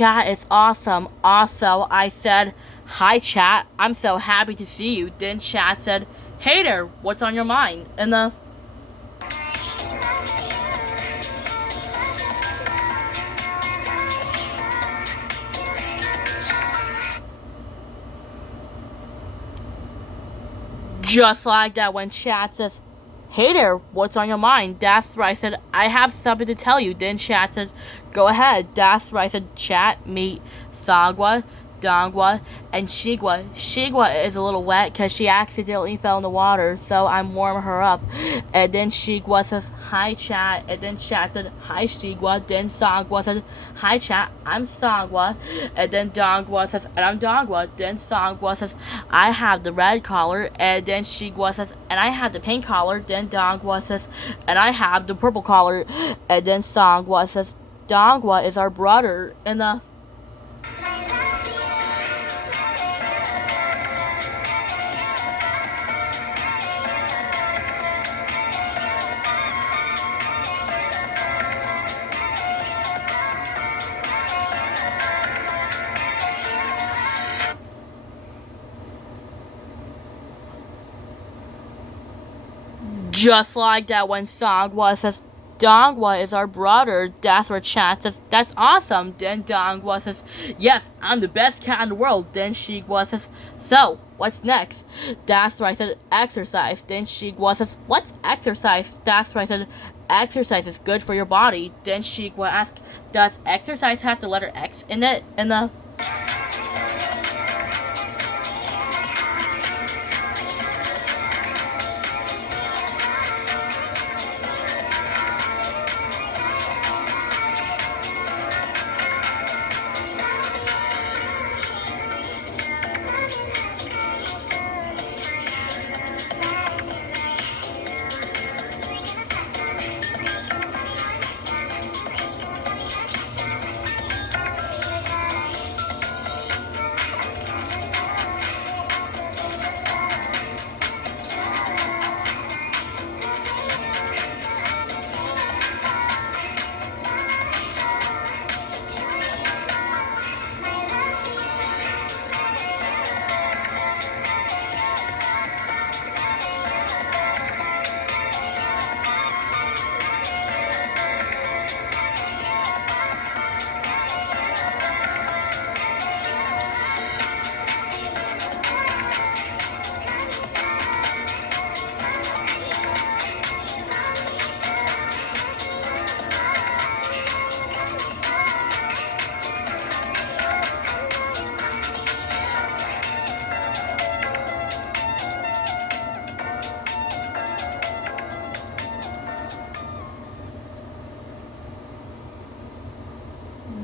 chat is awesome. Also, I said, hi, chat. I'm so happy to see you. Then chat said, hey there, what's on your mind? And just like that, when chat says, hey there, what's on your mind? That's right, I said, I have something to tell you. Then chat said, go ahead. That's right, I said, chat, meet Sangwa, Dongwa, and Shigwa. Shigwa is a little wet because she accidentally fell in the water, so I'm warming her up. And then Shigwa says, hi, chat. And then chat said, hi, Shigwa. Then Sangwa said, hi, chat, I'm Sangwa. And then Dongwa says, and I'm Dongwa. Then Sangwa says, I have the red collar. And then Shigwa says, and I have the pink collar. Then Dongwa says, and I have the purple collar. And then Sangwa says, Dongwa is our brother. And just like that, when Sangwa says, Dongwa is our brother, that's where chat says, that's awesome. Then Dongwa says, yes, I'm the best cat in the world. Then Shigwa says, so, what's next? That's where I said, exercise. Then Shigwa says, what's exercise? That's where I said, exercise is good for your body. Then Shigwa asks, does exercise have the letter X in it? And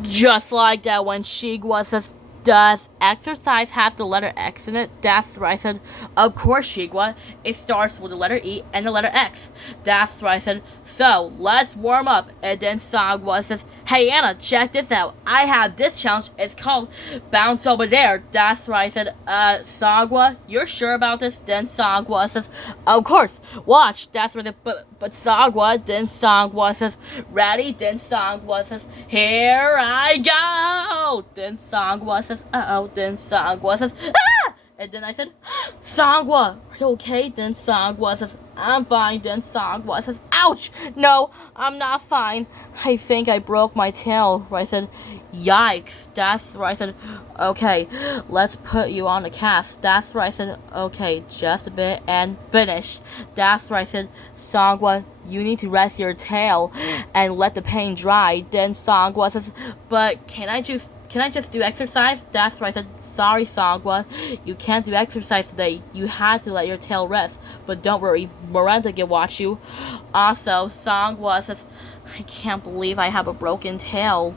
just like that, when Shigwa says, does exercise have the letter X in it? That's right, I said, of course, Shigwa. It starts with the letter E and the letter X. That's right, I said, so let's warm up. And then Sangwa says, hey Anna, check this out. I have this challenge. It's called Bounce Over There. That's right, I said, Sangwa, you're sure about this? Then Sangwa says, of course, watch. That's right, but Sangwa, then Sangwa says, ready? Then Sangwa says, here I go. Then Sangwa says, uh-oh. Then Sangwa says, ah! And then I said, Sangwa, are you okay? Then Sangwa says, I'm fine. Then Sangwa says, ouch! No, I'm not fine. I think I broke my tail. I said, yikes. That's right. I said, okay, let's put you on the cast. That's right. I said, okay, just a bit and finish. That's right. I said, Sangwa, you need to rest your tail and let the pain dry. Then Sangwa says, but can I just do exercise? That's right. I said, sorry, Sangwa, you can't do exercise today. You had to let your tail rest. But don't worry, Miranda can watch you. Also, Sangwa says, I can't believe I have a broken tail.